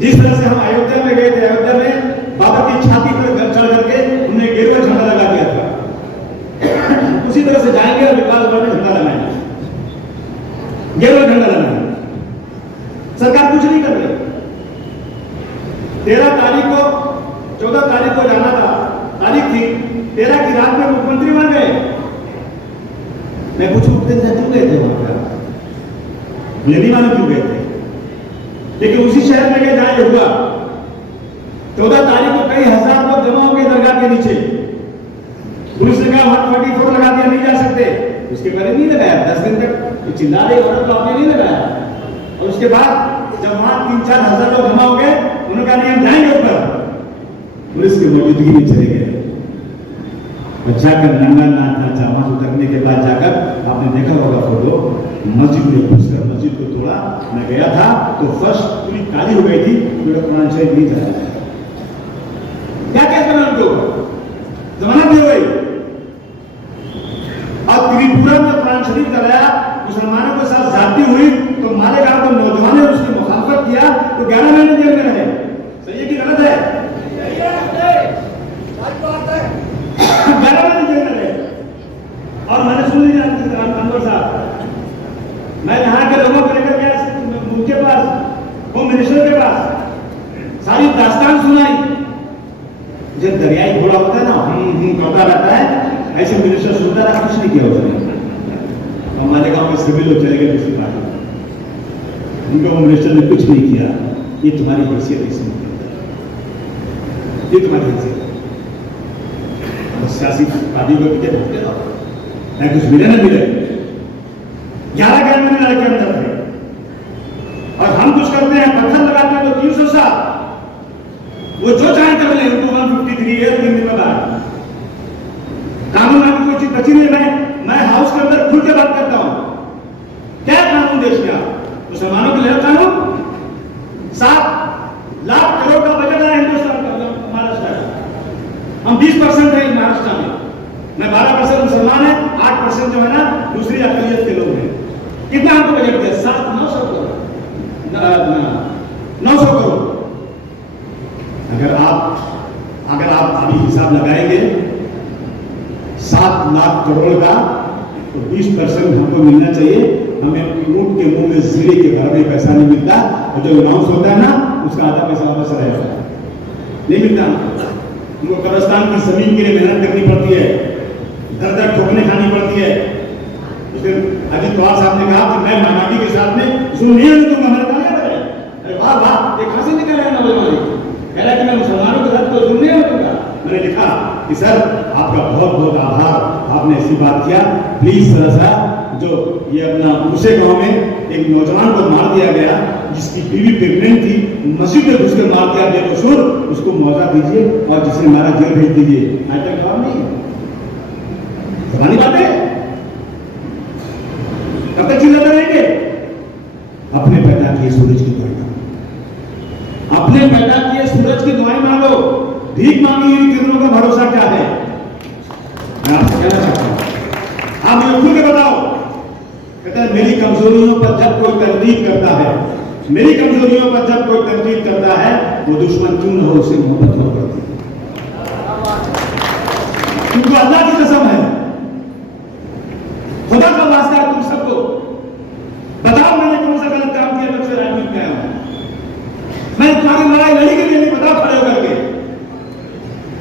जिस तरह से हम अयोध्या में गए थे, अयोध्या में बाबा की छाती पर चढ़ करके उन्हें गेरुआ झंडा लगा दिया था, उसी तरह से जाएंगे और विकासगढ़ में झंडा लगाएंगे, गेरुआ झंडा लगाएंगे। सरकार कुछ नहीं कर रही। 13 तारीख को 14 तारीख को जाना था, तारीख थी 13 की रात में मुख्यमंत्री बन गए। मैं पूछूं क्यों गए थे वहां पर? मुझे नहीं मालूम क्यों गए थे, लेकिन उसी शहर में गए जहां ये हुआ। 14 तारीख को कई हजार लोग जमा हो गए दरगाह के नीचे। पुलिस ने कहा 144 लगा दिया, नहीं जा सकते। उसके पहले नहीं लगाया, 10 दिन तक चिल्ला रही औरत तो आपने नहीं लगाया। और उसके बाद जब वहां 3-4 हजार लोग जमा हो गए, उन्होंने कहा नहीं हम जाएंगे ऊपर। पुलिस की मौजूदगी में चले गए, जाकर नंगा नाच वहां उतरने के बाद जाकर आपने देखा होगा फोटो, मस्जिद में घुसकर मस्जिद को तोड़ा। मैं गया था तो फर्श पूरी काली हो गई थी, मेरा कुरान शरीफ नहीं चला। क्या कहते हैं उनको जमानत दी गई, और त्रिपुरा में कुरान शरीफ कराया, मुसलमानों के साथ जाती हुई, तो मालेगांव को नौजवानों ने उसकी मुखालफत किया तो 11 महीने जेल में रहे। सही है कि गलत है? 11 महीने जेल में रहे। और मैंने सुन लिया अनवर साहब, मैं यहाँ के लोगों को लेकर गया उनके पास, होम मिनिस्टर के पास, सारी दास्तान सुनाई। जब दरियाई घोड़ा होता है ना, करता रहता है, ऐसे मिनिस्टर सुनता रहा, कुछ नहीं किया उसने। हमारे गांव में सभी लोग चले गए दूसरी पार्टी, उनका होम मिनिस्टर ने कुछ नहीं किया। ये तुम्हारी हैसियत इसमें, ये तुम्हारी हैसियत। सियासी पार्टी को पीछे भोगते रहो, कुछ मिले ना मिले, 11 महीने के अंदर थे, और हम कुछ करते हैं, पत्थर लगाते हैं तो 307, वो जो चाहे कर ले, उनको 153 है 3 दिन में बाहर। कानून में कोई चीज बची नहीं। मैं हाउस के अंदर खुल के बात करता हूं, क्या कानून देश में? मुसलमानों के लिए कानून 7 लाख करोड़ का बजट है हिंदुस्तान का, महाराष्ट्र का। हम 20% है महाराष्ट्र में 12% मुसलमान है, 8% जो है ना दूसरी अकलियत के लोग हैं। कितना हमको बजट दिया? 900 करोड़। 900 करोड़। अगर आप अभी हिसाब लगाएंगे 7 लाख करोड़ का, तो 20% हमको मिलना चाहिए। हमें ऊंट के मुंह में जीरे के बराबर पैसा नहीं मिलता, और जो अनाउंस होता है ना उसका आधा पैसा वापस रह जाता है, नहीं मिलता। उनको कब्रिस्तान की जमीन के लिए मेहनत करनी पड़ती है, दर ठोकने खानी पड़ती है। उस दिन अजीत पवार साहब ने कहा कि मैं माइनॉरिटी के साथ में जुल्म नहीं होने दूंगा। मैंने कहा अरे वाह वाह, ये खांसी निकल रहा है नौजवान, कह रहा कि मैं मुसलमानों के साथ तो जुल्म नहीं होने दूंगा। मैंने लिखा कि सर आपका बहुत बहुत आभार, आपने ऐसी बात किया। प्लीज सर, जो ये अपना दूसरे गांव में एक नौजवान को मार दिया गया, जिसकी बीवी प्रेग्नेंट थी, मस्जिद में घुस कर मार दिया बेकसूर, उसको मुआवजा दीजिए, और जिसने मारा जेल भेज दीजिए। आइटम काम नहीं है, जबानी बात है। कब तक चिल्लाते रहेंगे? अपने पैदा किए सूरज की दुआएं मांगो, अपने पैदा किए सूरज की दुआएं मांगो। भीख मांगी हुई किरणों का भरोसा क्या है? मैं आपसे कहना चाहता हूं, आप मुझे खुल के बताओ। कहते हैं मेरी कमजोरियों पर जब कोई तनकीद करता है, मेरी कमजोरियों पर जब कोई तनकीद करता है, वो दुश्मन क्यों न हो, उसे मोहब्बत हो करती है। क्योंकि अल्लाह की कसम है, खुदा का वास्ता है, तुम सबको बताओ मैंने कौन सा गलत काम किया, तब से राजनीति में आया हूं। मैं तुम्हारी लड़ाई लड़ी के लिए नहीं, बताओ खड़े होकर के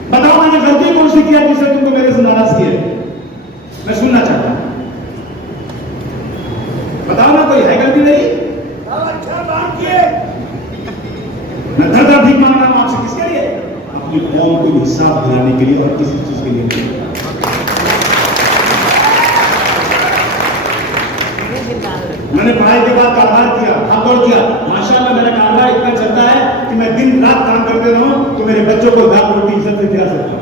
बताओ मैंने गलती कौन सी किया जिससे तुमको मेरे से नाराज किए। मैं सुनना चाहता हूं, बताओ ना, कोई है गलती नहीं? मैं दर भीख मांग रहा हूं आपसे, किसके लिए? अपनी कौम को हिसाब दिलाने के लिए, और किसी चीज के लिए नहीं। मैंने पढ़ाई के बाद कारोबार किया, भागदौड़ किया, माशाल्लाह मेरा कारोबार इतना चलता है कि मैं दिन रात काम करते रहूं तो मेरे बच्चों को दाल रोटी इज्जत से खिला सकता हूं।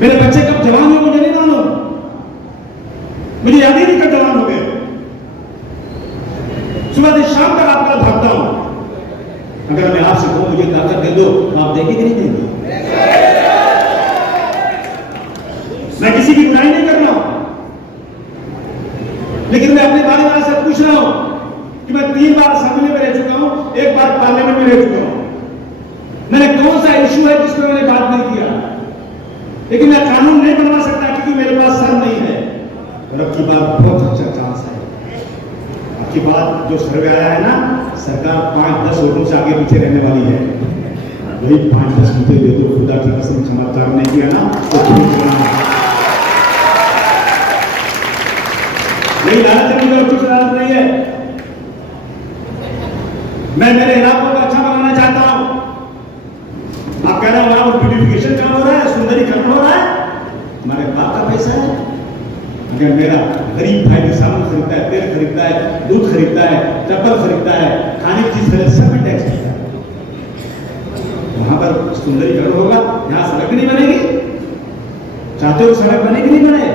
मेरे बच्चे कब जवान हुए मुझे नहीं मालूम, मुझे याद ही नहीं कब जवान हो गए। सुबह से शाम तक आपका भागता हूं। अगर मैं आपसे कहूं मुझे ताकत दे दो, तो आप देंगे कि नहीं देंगे? मैं किसी की बुराई नहीं कर रहा हूं, लेकिन मैं अपने बारे में से पूछ रहा हूं कि मैं 3 बार असेंबली में रह चुका हूं, 1 बार पार्लियामेंट में रह चुका हूं। मैंने कौन सा इश्यू है जिस पर मैंने बात नहीं किया? लेकिन मैं कानून नहीं बनवा सकता क्योंकि मेरे पास सर नहीं है। और अब की बात बहुत अच्छा चांस है। अब की बात जो सर्वे आया है ना, सरकार 5-10 वोटों से आगे पीछे रहने वाली है। वही 5-10 मुझे दे दो, खुदा की कसम समाचार नहीं किया ना तो यही लालच है, कुछ लालच नहीं है। मैं मेरे इलाकों को अच्छा बनाना चाहता हूं। आप कह रहे हो वहां ब्यूटिफिकेशन काम हो रहा है, सुंदरीकरण हो रहा है, हमारे बाप का पैसा है। अगर मेरा गरीब भाई सामान खरीदता है, तेल खरीदता है, दूध खरीदता है, चप्पल खरीदता है, खाने की चीज खरीदता है, सब में टैक्स लगता है। वहां पर सुंदरीकरण होगा, यहां सड़क नहीं बनेगी। चाहते हो सड़क बनेगी नहीं बने?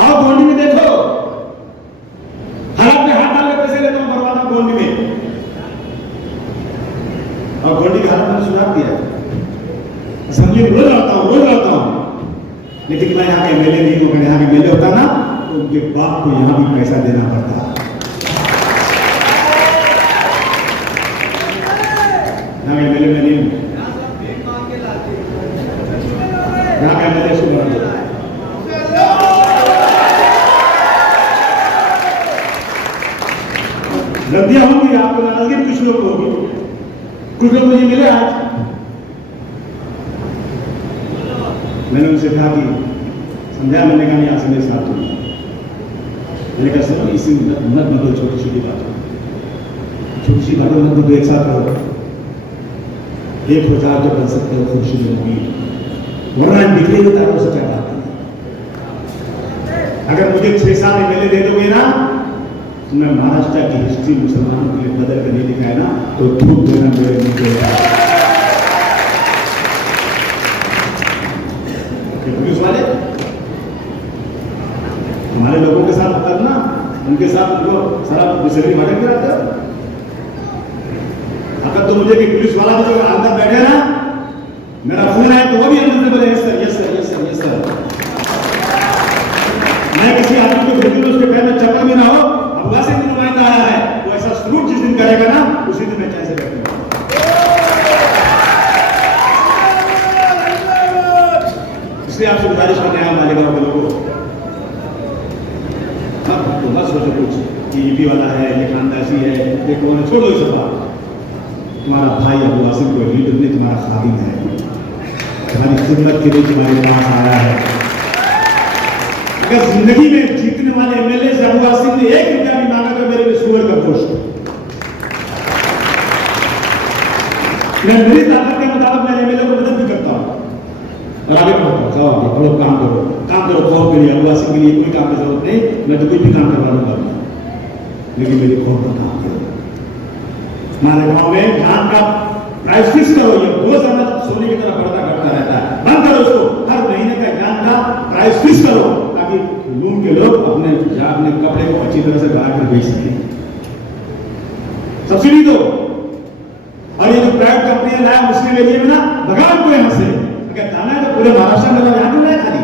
आओ गोंडी में देखो, हालात में हाथ डाल के पैसे लेता हूं, बर्बाद हूं गोंडी में। और गोंडी का हालत मैंने सुधार दिया, असेंबली में रोज आता हूं। लेकिन मैं यहाँ के एमएलए नहीं हूं। अगर यहाँ के एमएलए होता ना तो उनके बाप को यहाँ भी पैसा देना पड़ता। यहाँ के एमएलए में नहीं हूं, यहाँ के एमएलए सुधार दिया। गलतियां होंगी, आपको नाराजगी कुछ लोग होगी। कुछ लोग मुझे मिले आज, मैंने उनसे कहा कि समझा, मैंने कहा यहाँ से मेरे साथ हो। मैंने कहा सुनो, इसी मत बदलो, छोटी छोटी बातों, छोटी सी बातों मत बदलो, एक साथ रहो। एक हो जाए तो बन सकते हो खुशी में उम्मीद, वरना बिखरे हुए तारों से क्या बात है। अगर मुझे 6-7 एमएलए दे दोगे ना तो मैं महाराष्ट्र की हिस्ट्री मुसलमानों के लिए बदल कर नहीं दिखाए ना तो थूक देना मेरे मुंह पे। पुलिस वाले हमारे लोगों के साथ करना, उनके साथ उनको सारा बिसरी भटक कराते हो। अगर तो मुझे कि पुलिस वाला भी जो अंदर बैठे ना, मेरा फोन है तो वो भी अंदर से बोले yes sir yes sir yes sir yes sir. मैं किसी आदमी को भेजूं उसके पैर में चक्कर में ना हो, अब वैसे भी नुमाइंदा आया है वो ऐसा सलूट जिस दिन करेगा ना उसी दिन मैं कैसे बैठूंगा। इसलिए आपसे गुजारिश करने आया मालेगांव के लोगों तो मत सोचो कुछ कि ईपी वाला है, ये खानदासी है, ये कौन है, छोड़ो इस बात। तुम्हारा भाई अबू आसिम को लीडर ने तुम्हारा खादिम है, तुम्हारी खिदमत के लिए तुम्हारे पास आया है। अगर जिंदगी में जीतने वाले एमएलए से अबू आसिम ने 1 रुपया भी मांगा तो मेरे लिए सुअर का गोश्त। मैं मेरी ताकत के मुताबिक मैं एमएलए को मदद भी करता हूँ और आगे बढ़ता हूँ। आओ काम करो कौम के लिए, अबू आसिम के लिए कोई काम की जरूरत नहीं, मैं तो कोई भी काम करवा दूंगा, लेकिन मेरी कौम का काम करो। हमारे गाँव में धान का प्राइस फिक्स करो, ये रोजाना सोने की तरह बढ़ता घटता रहता है, बंद करो उसको। हर महीने का धान का प्राइस फिक्स करो ताकि लूम के लोग अपने कपड़े को अच्छी तरह से बाहर कर बेच सकें। सब्सिडी दो, और ये जो प्राइवेट कंपनियां लाया मुस्लिम एरिया में ना भगाओ को यहाँ से। अगर दाना है तो पूरे महाराष्ट्र में यहाँ क्यों है खाली,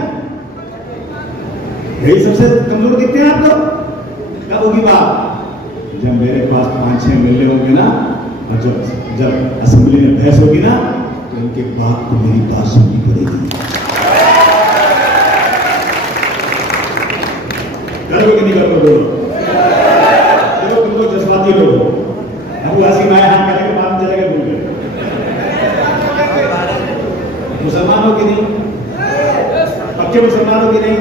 यही सबसे कमजोर दिखते हैं आप तो। कब होगी बात? जब मेरे पास 5-6 एमएलए होंगे ना, और जब असेंबली में बहस होगी ना तो इनके बाप को मेरी बात सुननी पड़ेगी। करोगे कि नहीं करोगे? देखो तुमको जज्बाती लोग अबू आसिम आए हाँ कहने के बाद चले गए भूल गए। मुसलमानों की नहीं, पक्के मुसलमानों की नहीं।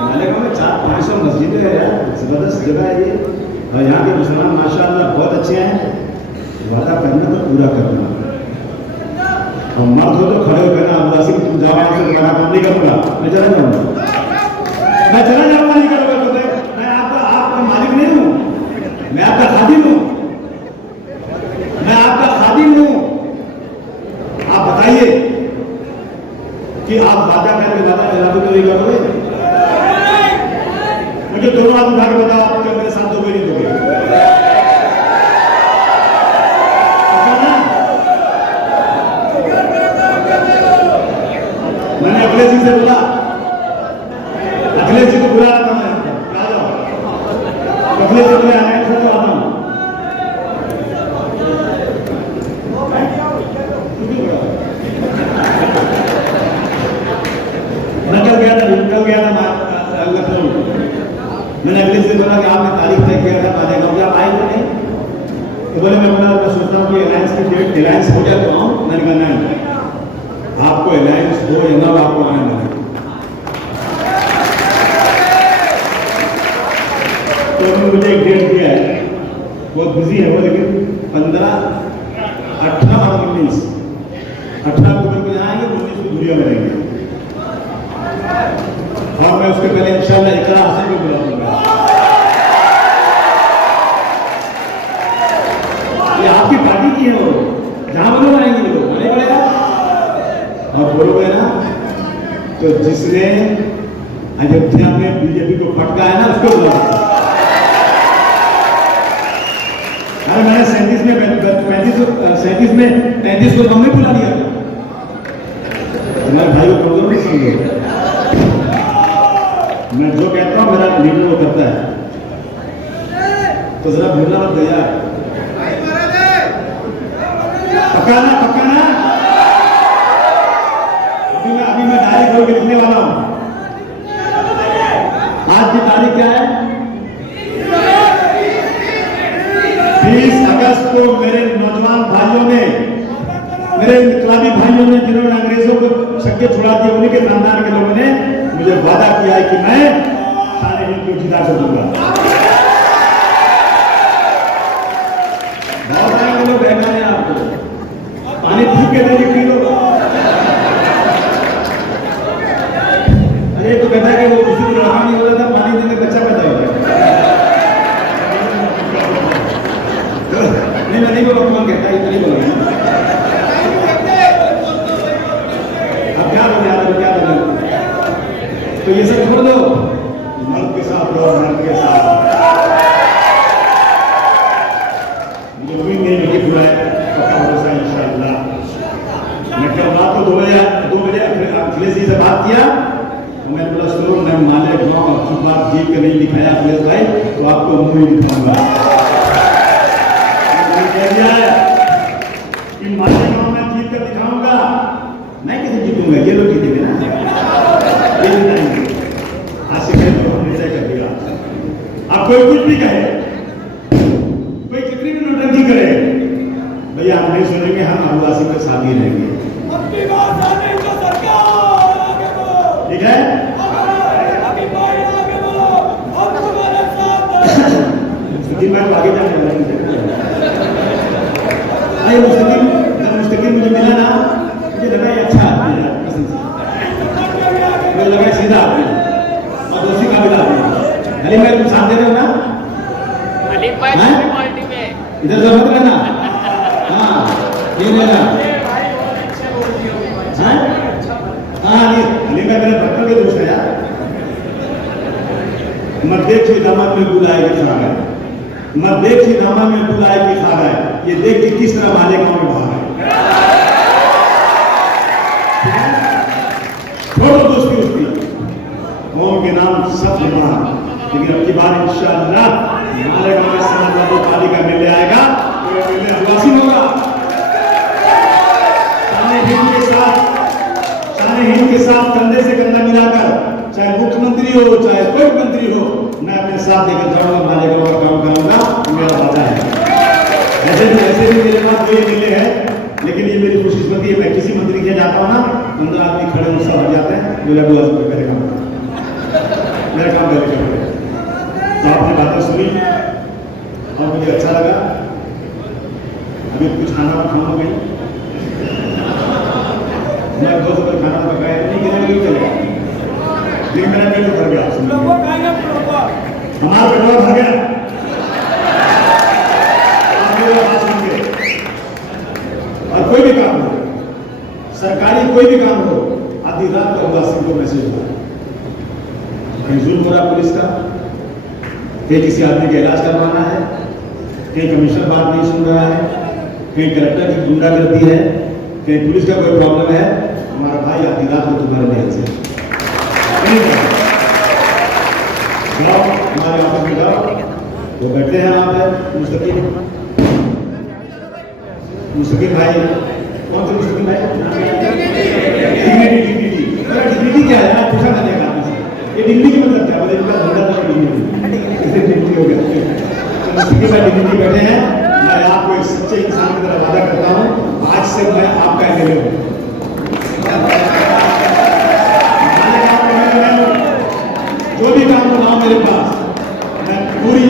मालेगांव में 400-500 मस्जिदें हैं यार, जबरदस्त जगह है ये, और यहाँ के मुसलमान माशाअल्लाह बहुत अच्छे हैं। वादा करना तो पूरा करना, और मर्द हो तो खड़े हो कहना अबू आसिम तुम जाओ यहाँ से, तुम्हारा काम नहीं करूंगा, मैं चला जाऊंगा, मैं चला जाऊंगा, नहीं करूंगा तो मैं आपका मालिक नहीं हूं, मैं आपका खादिम हूं, मैं आपका खादिम हूं। आप बताइए कि आप वादा करके वादा खिलाफी तो नहीं करोगे? मुझे दोनों हाथ उठा के बताओ, आप मेरे साथ दोगे नहीं दोगे? मैंने अखिलेश जी से बोला, अखिलेश जी को बुला रहा था मैं, आ जाओ, अखिलेश जी बोले आए तो आता हूं। मैं कल गया था लखनऊ, मैंने अखिलेश से बोला कि आपने तारीख तय किया था मालेगांव की, आप आए क्यों नहीं? तो बोले मैं सोचता हूँ कि अलायंस की डेट अलायंस हो जाए तो आऊँ। मैंने कहा नहीं, आपको अलायंस हो या ना आपको आने वाले। तो उन्होंने मुझे एक डेट दिया है, बहुत बिजी है वो, लेकिन 15, 18 और 19, 18 अक्टूबर को आएंगे, 19 को दुनिया में रहेंगे, और मैं उसके पहले इंशाल्लाह इकरा हसन को बुलाऊंगा। ये आपकी पार्टी की है, वो जहां बोलो आएंगे लोग, नहीं पड़ेगा। और बोलोगे ना तो जिसने अयोध्या में बीजेपी को पटका है ना उसको बुलाओ। अरे मैंने 37 में 35 को कम में बुला दिया था। तुम्हारे भाई को कमजोर नहीं समझो, मैं जो कहता हूं मेरा लीडर वो करता है, तो जरा भूलना मत भैया। पकाना अभी मैं डायरेक्ट होकर लिखने वाला हूं। आज की तारीख क्या है? 20 अगस्त को मेरे नौजवान भाइयों ने, मेरे इनकलाबी भाइयों ने, जिन्होंने अंग्रेजों को छक्के छुड़ा दिए, उन्हीं के खानदान के लोगों ने मुझे वादा किया है कि मैं थाने हिंद को जिता कर दूंगा। बहुत आएंगे लोग बहकाने आपको, पानी फूक के देने पी लो। अरे तो कहता है कि वो किसी को लगा नहीं क्या इतनी बोल रही है? अब क्या बोले, क्या बोले? तो ये सब छोड़ दो, मर्द के साथ रहो, मर्द के साथ। मुझे उम्मीद नहीं लगी पूरा पक्का भरोसा इंशाअल्लाह। मैं कल रात को 2 बजे अखिलेश जी से बात किया, तो मैंने बोला सुनो, मैं माले गाँव की बात जीत कर नहीं दिखाया अखिलेश भाई, तो आपको मुंह ही दिखाऊंगा। कह दिया है कि माले गाँव में जीत कर दिखाऊंगा, मैं कैसे जीतूंगा, ये लोग जीतेंगे ना, ये जिताएंगे। आज से कह दो, हमने तय कर दिया। अब कोई कुछ भी कहे, कोई कितनी भी नौटंकी करे, भैया हम नहीं सुनेंगे, हम आदिवासी के साथ ही रहेंगे। ठीक है? मैं तो आगे जाने वाला नहीं, मुस्तकिल मुझे मिला ना, मुझे लगा ये अच्छा आदमी है, मुझे लगा सीधा आदमी और दोषी का भी आदमी। अली भाई तुम साथ दे रहे हो ना? अली भाई इधर से मत रहना, हाँ ये लेना, हाँ अली भाई मेरे बच्चों के दोस्त है यार। मध्येक से दामद में बुलाए के खा गए, मध्येक से दामद में बुलाए के खा गए, ये देख के किस तरह माले गांव में भाग गए। छोड़ो दोस्ती उसकी, कौन के नाम सब निभा, लेकिन अब की बार इंशाअल्लाह माले गांव में समाजवादी पार्टी का मिलने आएगा, तो मिलने आदिवासी होगा। हिंद के साथ कंधे से कंधा मिलाकर, चाहे मुख्यमंत्री हो चाहे कोई मंत्री हो, मैं अपने साथ लेकर जाऊंगा, माले गांव का काम करूंगा, मेरा वादा है। ऐसे भी मेरे पास कोई मिले हैं, लेकिन ये मेरी खुशकिस्मती है, मैं किसी मंत्री के जाता हूँ ना, 15 आदमी खड़े मुझसे हट जाते हैं, मेरा बुआ मेरे काम मेरा काम पहले करते हैं। तो आपने बातें सुनी और मुझे अच्छा लगा। अभी कुछ खाना खाऊंगा कहीं, मैं 2 सुबह खाना पकाया नहीं, क्यों चलेगा, लेकिन मेरा पेट भर गया, हमारा पेट भर गया। और कोई भी काम हो, सरकारी कोई भी काम हो, आधी रात को आदिवासी को मैसेज हुआ, कहीं जुल्म हो रहा पुलिस का, कहीं किसी आदमी का इलाज करवाना है, कहीं कमिश्नर बात नहीं सुन रहा है, कहीं कलेक्टर की गुंडागर्दी है, कहीं पुलिस का कोई प्रॉब्लम है, हमारा भाई आधी रात को तुम्हारे लिए से जाओ, हमारे ऑफिस में जाओ, वो बैठे हैं वहां पे मुस्तकिल भाई, कौन से मुस्तकिल भाई? डिग्निटी क्या है, आप पूछा करने का ये डिग्निटी की मतलब क्या, बोले इनका धंधा था डिग्निटी हो गया। तो मुस्तकिल भाई डिग्निटी बैठे हैं, मैं आपको एक सच्चे इंसान की तरह वादा करता हूँ, आज से मैं आपका एमएलए हूँ। जो भी काम बनाओ मेरे पास, मैं पूरे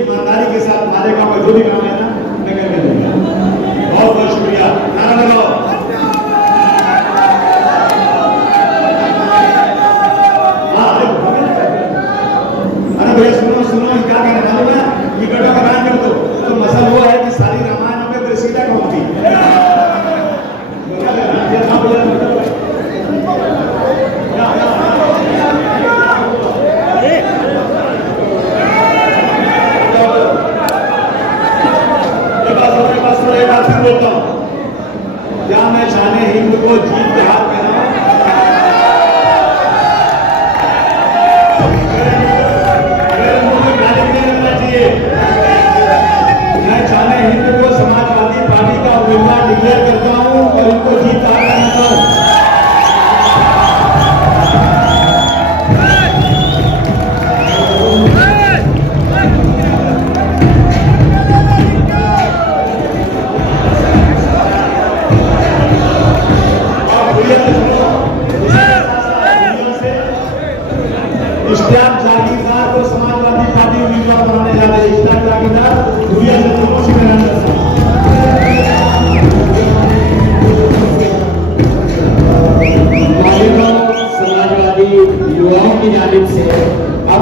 ईमानदारी के साथ माले गांव का जो भी काम है ना, मैं करके दूंगा। बहुत बहुत शुक्रिया, नारा लगाओ। अरे भैया सुनो, क्या कहना मालूम है, ये गड्ढा का बयान कर दो, तो मसला वो है कि सारी रामायण में सीता कौन थी, बोलता हूं, क्या मैं शाने हिंद को जीत के हाथ में चाहिए, मैं शाने हिंद को समाजवादी पार्टी का उम्मीदवार डिक्लेयर करता हूं और इनको जीत का हाथ बनाता हूं। इश्तियाक जागीरदार को समाजवादी पार्टी उम्मीदवार बनाने जा रहे हैं। इश्तियाक जागीरदार दुनिया से प्रमोशन कराने समाजवादी युवाओं की जानिब से अब